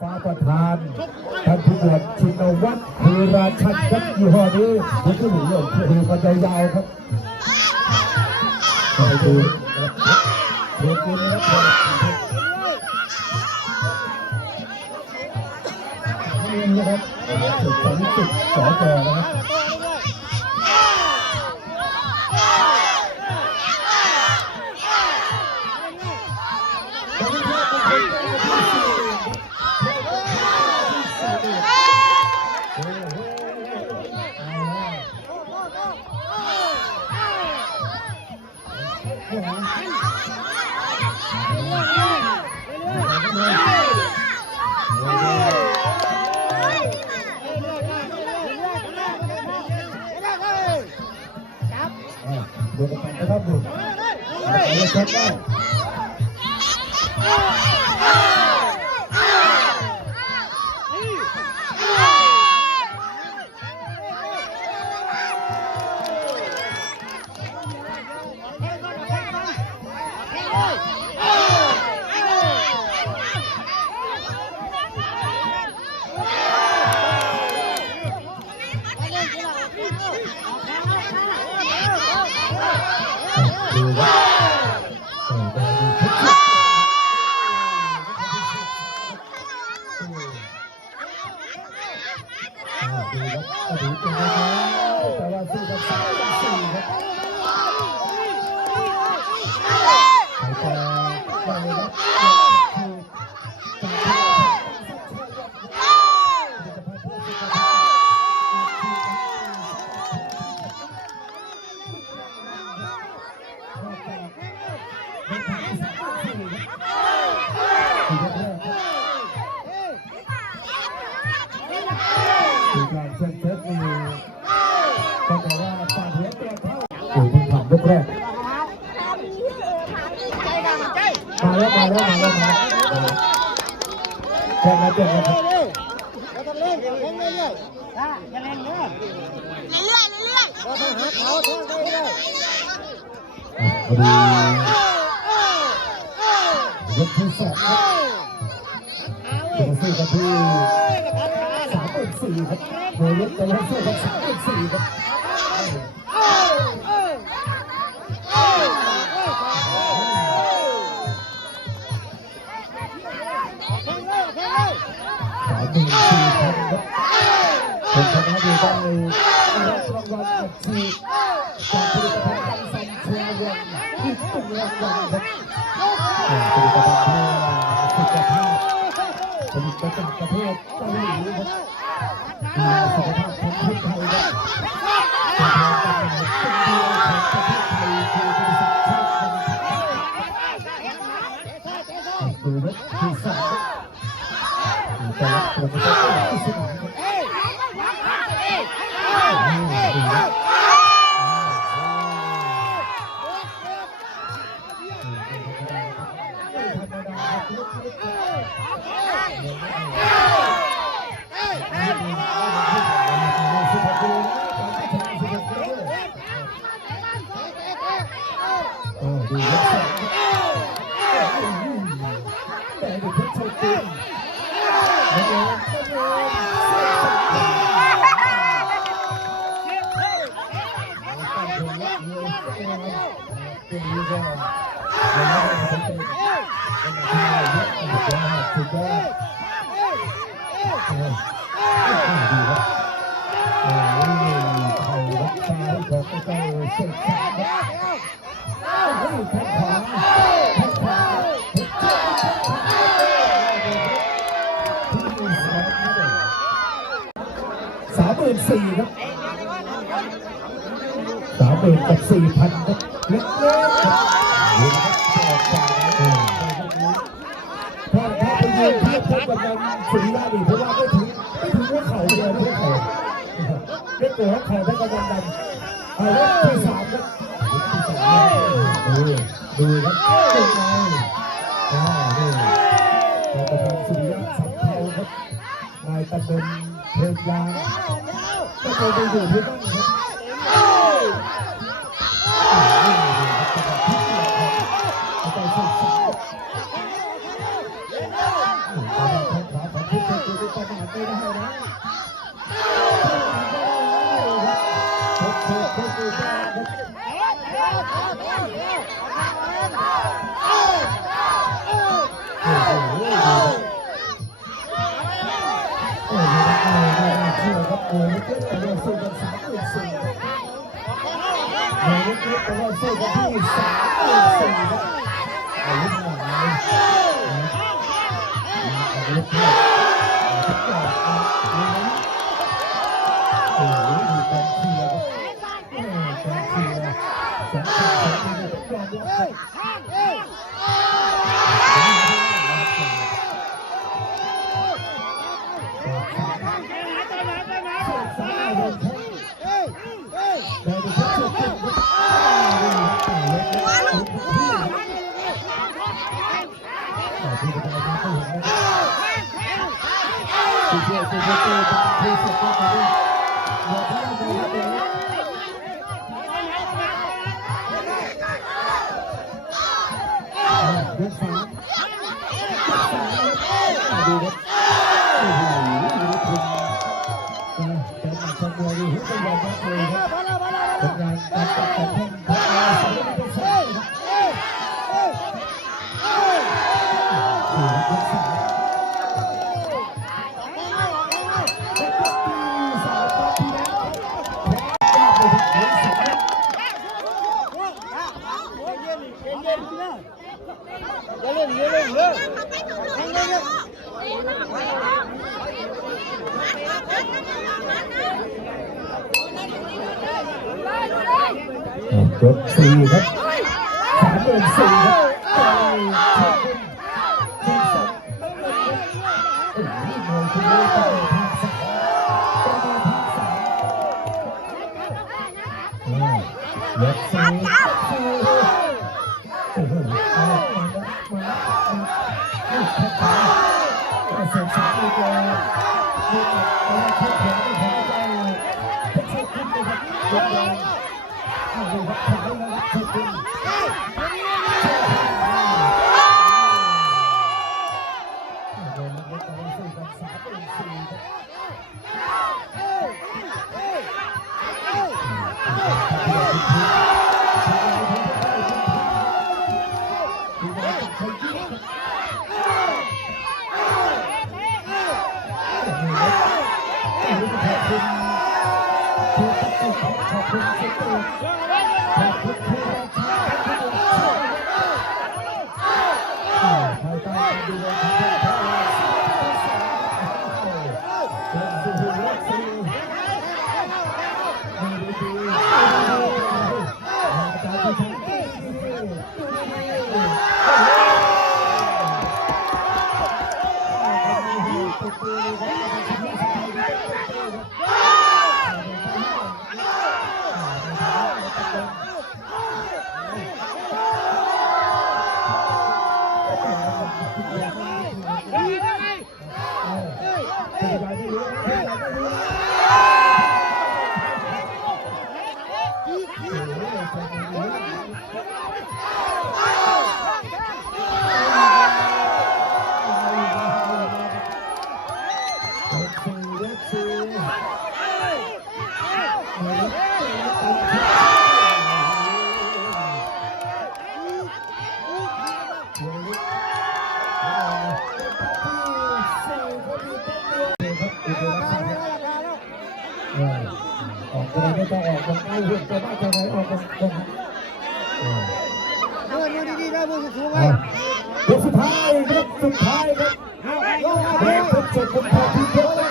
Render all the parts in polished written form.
ฟ้าประธานท่านผู้บวชชินวัตรคือราชันครับยี่ห้อนี้ที่ผู้หญิงดูกันยาวๆครับไปดูดูคุณนะครับนี่นะครับสุดสันติสอจอนะครับดูกันนะครับดูเอาช็อตได้การเช็คนี่ต้องบอกว่าปาดหัวตัวเท่าที่ผ่านยกแรกมาแล้วแจ้งแล้วครับยกที่สองจะสู้กันที่3-4ครับโดยยกจะสู้กัน3-4ครับผมชนะดีได้รับรางวัลอัดฉีดจากผลิตภัณฑ์กันสันเชียร์วันอีก1รางวัลครับผลิตภัณฑ์เพื่อสุขภาพผลิตมาจากประเทศเกาหลีครับดูแลสุขภาพของคนไทยครับการทำการเป็นเดียวของประเทศไทยคือบริษัทชาติดูรถที่สองแต่ละตัวก็ต้องที่สนาม34,000ครับ30,000กับ 4,000 ครับเล็กๆครับถ้าไปยืนเทียบกับมันสุริยะดีเพราะว่าไม่ถึงหัวเข่าเลยหัวเข่าเล็กกว่าหัวเข่าได้กำลังดันรอบที่3ครับดูครับเป็นไงนี่ประธานสุริยะสัมเภาครับนายตำบลเพลินยางก็เคยไปอยู่ที่นั่นครับ ไม่ได้นะชกชกดูได้โอ้โหไม่น่าเชื่อครับโอ้ยเล็กๆเราสู้กัน34,000โอ้ยเล็กๆเราสู้กันที่34,000ครับเอาลูกหน่อยเอาลูกหน่อยทุกอย่างโอ้โหดูการเชียร์ครับการเชียร์2,000 ต้องยอมรับดูครับโอ้โหดูคุณแต่มาชมมวยดูหุ่นเป็นแบบนั้นเลยครับผลงานการตัดแต่งท่านพระอาสมฤทธิ์ชัยครับโอ้โหยกสามยก4ครับ34,000ครับโอ้ยที่สองโอ้โหมวยคู่นี้ต้องมีภาคสองต้องมีภาคสามยก4โอ้โหมาแค่ขาเสียบสามอีกแล้วนี่เอาเชือกแขนไม่แข็งใจเพชรขึ้นเลยครับยกยาวดูครับทำได้แล้วครับเชือกขึ้นโดนเล็กๆเราสู้กัน34,000ครับออกไปไม่ต้องออกมันเอาหุ่นไปบ้านจะไหนออกกันดูดีๆได้มือสูงไว้ยกสุดท้ายครับสุดท้ายครับแดงเป็นจุดเป็นพอที่เยอะเลย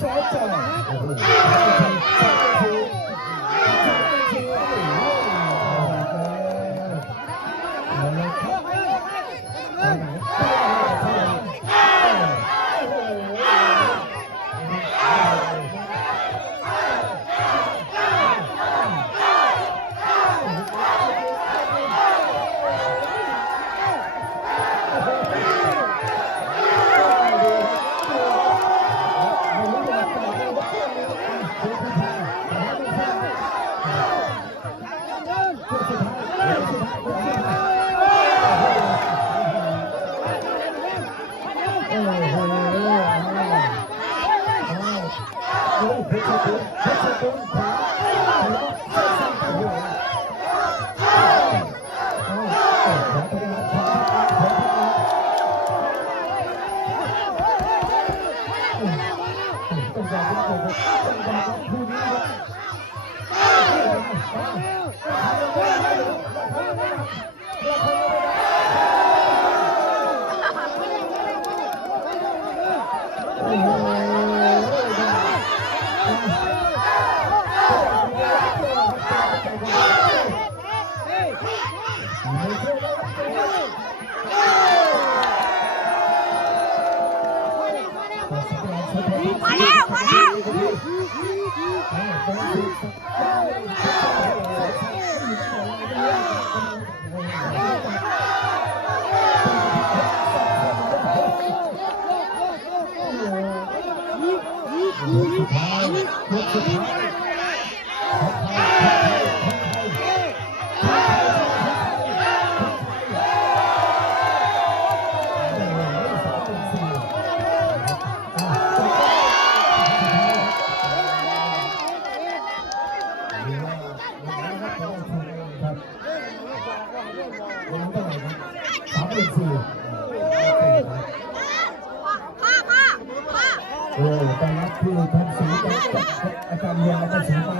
สองจ่า ไปรับที่ทำสีอาจารย์เรียนอาจารย์สีมา